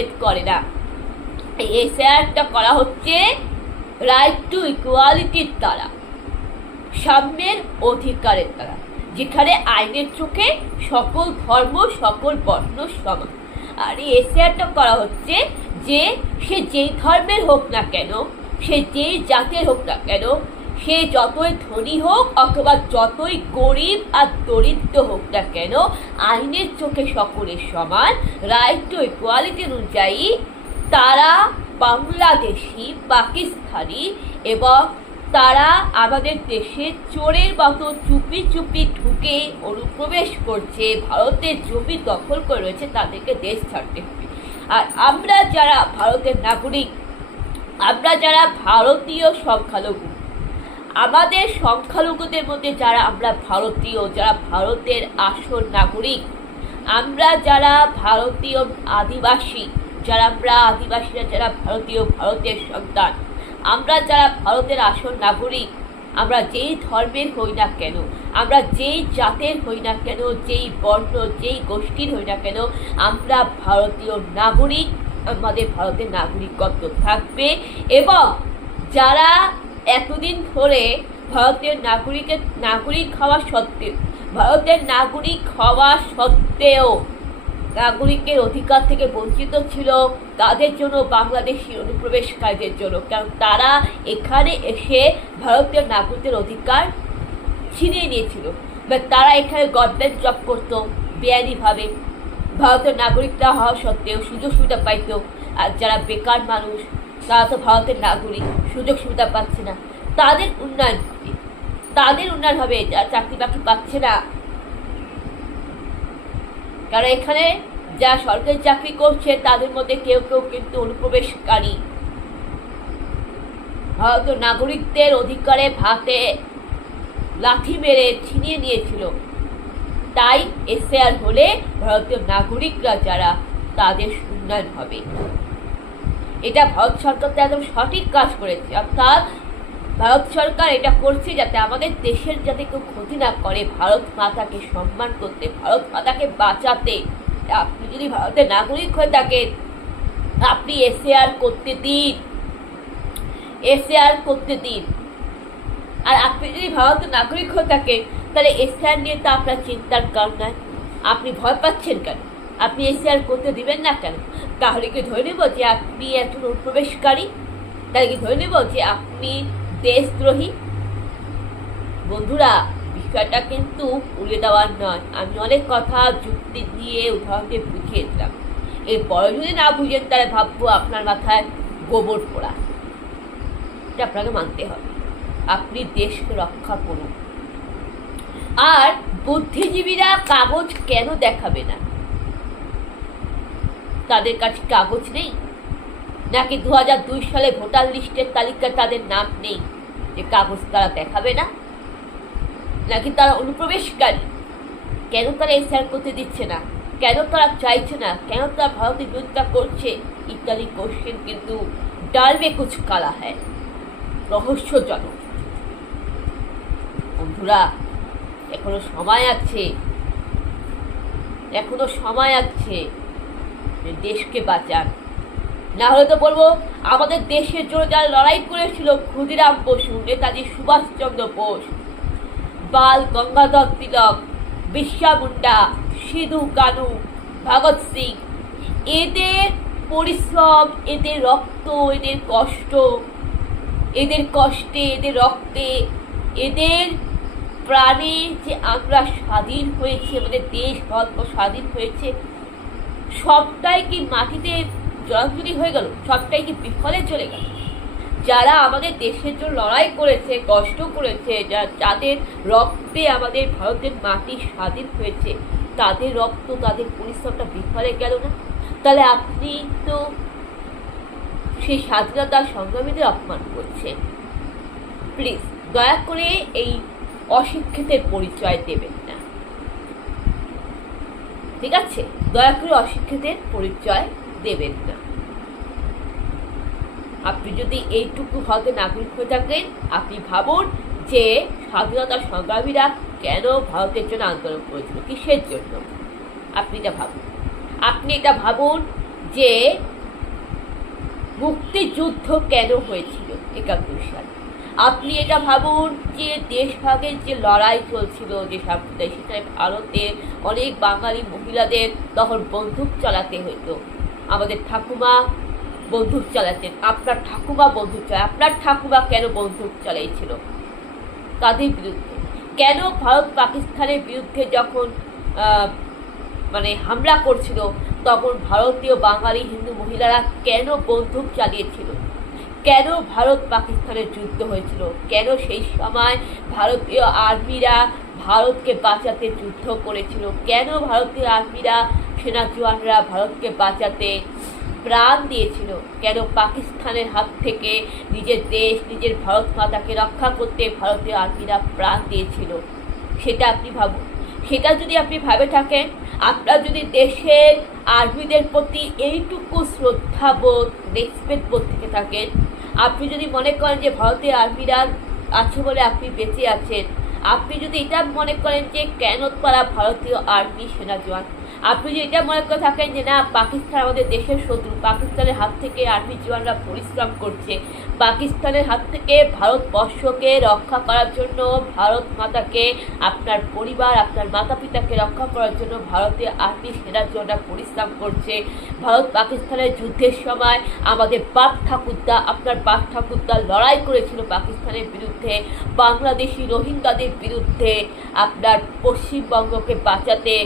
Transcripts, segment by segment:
করে না। এই এসআইআরটা করা হচ্ছে রাইট টু ইকুয়ালিটির দ্বারা, সাম্যের অধিকারের দ্বারা, যেখানে আইনের চোখে সকল ধর্ম সকল বর্ণ সমান। আর এই এসআইআরটা করা হচ্ছে যে সে যেই ধর্মের হোক না কেন, সে যেই জাতের হোক না কেন, সে যতই ধনী হোক অথবা যতই গরিব আর দরিদ্র হোক না কেন, আইনের চোখে সকলের সমান। রাইট টু ইকুয়ালিটি অনুযায়ী তারা বাংলাদেশি, পাকিস্তানি এবং তারা আমাদের দেশে চোরের মতো চুপি চুপি ঢুকে অনুপ্রবেশ করছে, ভারতের জমি দখল করে রয়েছে, তাদেরকে দেশ ছাড়তে হবে। আর আমরা যারা ভারতের নাগরিক, আমরা যারা ভারতীয় সংখ্যালঘু, আমাদের সংখ্যালঘুদের মধ্যে যারা আমরা ভারতীয়, যারা ভারতের আসল নাগরিক, আমরা যারা ভারতীয় আদিবাসী, যারা আমরা আদিবাসীরা যারা ভারতীয়, ভারতের সন্তান, আমরা যারা ভারতের আসল নাগরিক, আমরা যেই ধর্মের হই না কেন, আমরা যেই জাতের হই না কেন, যেই বর্ণ যেই গোষ্ঠীর হই না কেন, আমরা ভারতীয় নাগরিক, আমাদের ভারতের নাগরিকত্ব থাকবে। এবং যারা এতদিন ধরে ভারতের নাগরিক হওয়া সত্ত্বেও, ভারতের নাগরিক হওয়া সত্ত্বেও নাগরিকের অধিকার থেকে বঞ্চিত ছিল, তাদের জন্য, বাংলাদেশি অনুপ্রবেশকারীদের জন্য, কারণ তারা এখানে এসে ভারতীয় নাগরিকদের অধিকার ছিনিয়ে নিয়েছিল, বা তারা এখানে গভর্নমেন্ট জব করতো বেআইনিভাবে, ভারতের নাগরিকরা হওয়া সত্ত্বেও সুযোগ সুবিধা পাইতো। আর যারা বেকার মানুষ, তারা তো ভারতের নাগরিক, সুযোগ সুবিধা পাচ্ছে না, তাদের উন্নয়ন হবে। যারা চাকরি বাকরি পাচ্ছে না, কারণ এখানে যা সরকারি চাকরি করছে তাদের মধ্যে কেউ কেউ কিন্তু অনুপ্রবেশকারী, ভারতীয় নাগরিকদের অধিকারে ভাতে লাথি মেরে ছিনিয়ে নিয়েছিল। তাই এসআইআর হলে ভারতীয় নাগরিকরা যারা, তাদের উন্নয়ন হবে। এটা ভারত সরকার তো একদম সঠিক কাজ করেছে। অর্থাৎ ভারত সরকার এটা করছে যাতে আমাদের দেশের যাতে কেউ ক্ষতি না করে, ভারত মাতাকে সম্মান করতে, ভারত মাতাকে বাঁচাতে। আপনি যদি ভারতের নাগরিক হয়ে থাকেন, আপনি এসআইআর করতে দিন, এসআইআর করতে দিন। আর আপনি যদি ভারতের নাগরিক হয়ে থাকেন, তাহলে এসআইআর নিয়ে তো আপনার চিন্তার কারণ নাই। আপনি ভয় পাচ্ছেন কেন? আপনি এসআইআর করতে দিবেন না কেন? তাহলে কি ধরে নেব যে আপনি একজন অনুপ্রবেশকারী? তাহলে কি ধরে নেব যে আপনি দেশদ্রোহী? বন্ধুরা, বিষয়টা কিন্তু উড়িয়ে দেওয়ার নয়। আমি অনেক কথা যুক্তি দিয়ে উদাহরণ দিয়ে বুঝিয়ে দিলাম। এরপরে যদি না বুঝেন, তাহলে ভাববো আপনার মাথায় গোবর পোড়া। এটা আপনাকে মানতে হবে। আপনি দেশকে রক্ষা করুন। আর বুদ্ধিজীবীরা কাগজ কেন দেখাবে না? তাদের কাছে কাগজ নেই নাকি 2002 সালে ভোটার লিস্টের তালিকায় তাদের নাম নেই যে কাগজ তারা দেখাবে না? নাকি তারা অনুপ্রবেশকারী? কেন তারা এসআইআর করতে দিচ্ছে না? কেন তারা চাইছে না? কেন তারা ভারতের বিরোধিতা করছে? ইত্যাদি কোশ্চেন কিন্তু ডাল মে কুছ কালা হ্যায়, রহস্যজনক। বন্ধুরা, এখনো সময় আছে, এখনো সময় আছে, দেশকে বাঁচান। না হলে তো বলবো, আমাদের দেশের জন্য যারা লড়াই করেছিল, ক্ষুদিরাম বসু, নেতাজি সুভাষচন্দ্র বোস, বাল গঙ্গাধর তিলক, বিরসা মুন্ডা, সিধু কানু, ভগৎ সিং, এদের পরিশ্রম, এদের রক্ত, এদের কষ্ট, এদের কষ্টে, এদের রক্তে, এদের প্রাণে যে আমরা স্বাধীন হয়েছে, আমাদের দেশ ভারত স্বাধীন হয়েছে, সবটাই কি মাটিতে জলাঞ্জলি হয়ে গেল? সবটাই কি বিফলে চলে গেল? যারা আমাদের দেশের জন্য লড়াই করেছে, কষ্ট করেছে, যাদের রক্তে আমাদের ভারতের মাটি স্বাধীন হয়েছে, তাদের রক্ত, তাদের পরিশ্রমটা বিফলে গেল না? তাহলে আপনি তো সেই স্বাধীনতা সংগ্রামীদের অপমান করছেন। প্লিজ দয়া করে এই অশিক্ষিতের পরিচয় দেবেন না, ঠিক আছে? দয়া করে অশিক্ষিতের পরিচয় দেবেন না। আপনি যদি এইটুকু ভারতের নাগরিক হয়ে থাকেন, আপনি ভাবুন যে স্বাধীনতা সংগ্রামীরা কেন ভারতের জন্য আন্দোলন করেছিল, কিসের জন্য। আপনি এটা ভাবুন। আপনি এটা ভাবুন যে মুক্তিযুদ্ধ কেন হয়েছিল ৭১ সালে। আপনি এটা ভাবুন যে দেশভাগের যে লড়াই চলছিল, যে সাম্প্রদায়িক, সেখানে ভারতের অনেক বাঙালি মহিলাদের তখন বন্দুক চালাতে হতো। আমাদের ঠাকুমা বন্দুক চালাতেন, আপনার ঠাকুমা বন্দুক চালায়। আপনার ঠাকুমা কেন বন্দুক চালিয়েছিল? তাদের বিরুদ্ধে। কেন ভারত পাকিস্তানের বিরুদ্ধে যখন হামলা করছিল, তখন ভারতীয় বাঙালি হিন্দু মহিলারা কেন বন্দুক চালিয়েছিল? কেন ভারত পাকিস্তানের যুদ্ধ হয়েছিল? কেন সেই সময় ভারতীয় আর্মিরা ভারতকে বাঁচাতে যুদ্ধ করেছিল? কেন ভারতীয় আর্মিরা, সেনা জওয়ানরা ভারতকে বাঁচাতে প্রাণ দিয়েছিল? কেন পাকিস্তানের হাত থেকে নিজের দেশ, নিজের ভারত মাতাকে রক্ষা করতে ভারতীয় আর্মিরা প্রাণ দিয়েছিল? সেটা আপনি ভাবুন। সেটা যদি আপনি ভাবে থাকেন, আপনার যদি দেশের আর্মিদের প্রতি এইটুকু শ্রদ্ধাবোধ, রেসপেক্ট বোধ থেকে থাকেন, আপনি যদি মনে করেন যে ভারতীয় আর্মিরা আছে বলে আপনি বেঁচে আছেন, আপনি যদি এটা মনে করেন যে কেন তারা ভারতীয় আর্মি সেনা জওয়ান, আপনি যদি এটা মনে করে থাকেন যে না, পাকিস্তান আমাদের দেশের শত্রু, পাকিস্তানের হাত থেকে আর্মি জওয়ানরা পরিশ্রম করছে, পাকিস্তানের হাত থেকে ভারতবর্ষকে রক্ষা করার জন্য, ভারত মাতাকে, আপনার পরিবার, আপনার মাতা পিতাকে রক্ষা করার জন্য ভারতীয় আর্মি সেনা জওয়ানরা পরিশ্রম করছে। ভারত পাকিস্তানের যুদ্ধের সময় আমাদের বাপ ঠাকুরদা, আপনার বাপ ঠাকুরদা লড়াই করেছিল পাকিস্তানের বিরুদ্ধে, বাংলাদেশি রোহিঙ্গাদের বিরুদ্ধে, আপনার পশ্চিমবঙ্গকে বাঁচাতে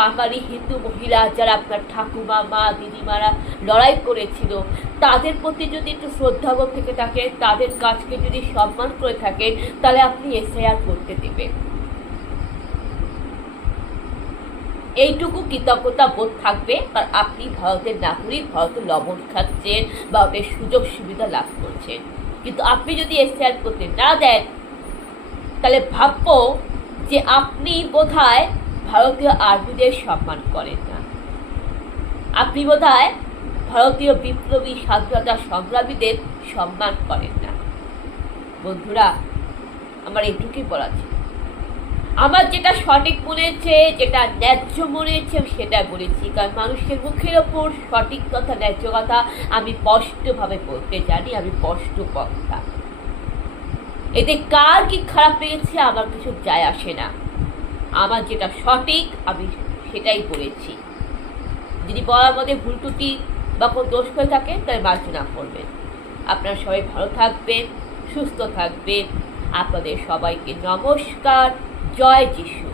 বাঙালি হিন্দু মহিলা যারা আপনার ঠাকুমা, মা, দিদিমারা লড়াই করেছিল, তাদের প্রতি যদি একটু শ্রদ্ধাবোধ থেকে থাকে, তাদের কাজকে যদি সম্মান করে থাকেন, তাহলে আপনি এসআইআর করতে দেবেন। এইটুকু কৃতজ্ঞতা বোধ থাকবে, কারণ আপনি ভারতের নাগরিক, ভারতের লবণ খাচ্ছেন, ভারতের সুযোগ সুবিধা লাভ করছেন। কিন্তু আপনি যদি এসআইআর করতে না দেন, তাহলে ভাববো যে আপনি বোধহয় ভারতীয় আর্মিদের সম্মান করেন না, আপনি বোধহয় ভারতীয় বিপ্লবী স্বাধীনতা সংগ্রামীদের সম্মান করেন না। বন্ধুরা, আমার এইটুকুই বলা ছিল। আমার যেটা সঠিক মনে হচ্ছে, যেটা ন্যায্য মনে হচ্ছে, সেটা বলেছি। কারণ মানুষের মুখের ওপর সঠিক কথা, ন্যায্য কথা আমি স্পষ্টভাবে বলতে জানি, আমি স্পষ্ট বক্তা। এতে কার কি খারাপ লেগেছে আমার কিছু যায় আসে না। আমার যেটা সঠিক আমি সেটাই বলেছি। যদি বলার মধ্যে ভুল ত্রুটি বা কোনো দোষ হয়ে থাকে, তাহলে মার্জনা করবেন। আপনারা সবাই ভালো থাকবেন, সুস্থ থাকবেন। আপনাদের সবাইকে নমস্কার। জয় যিশু।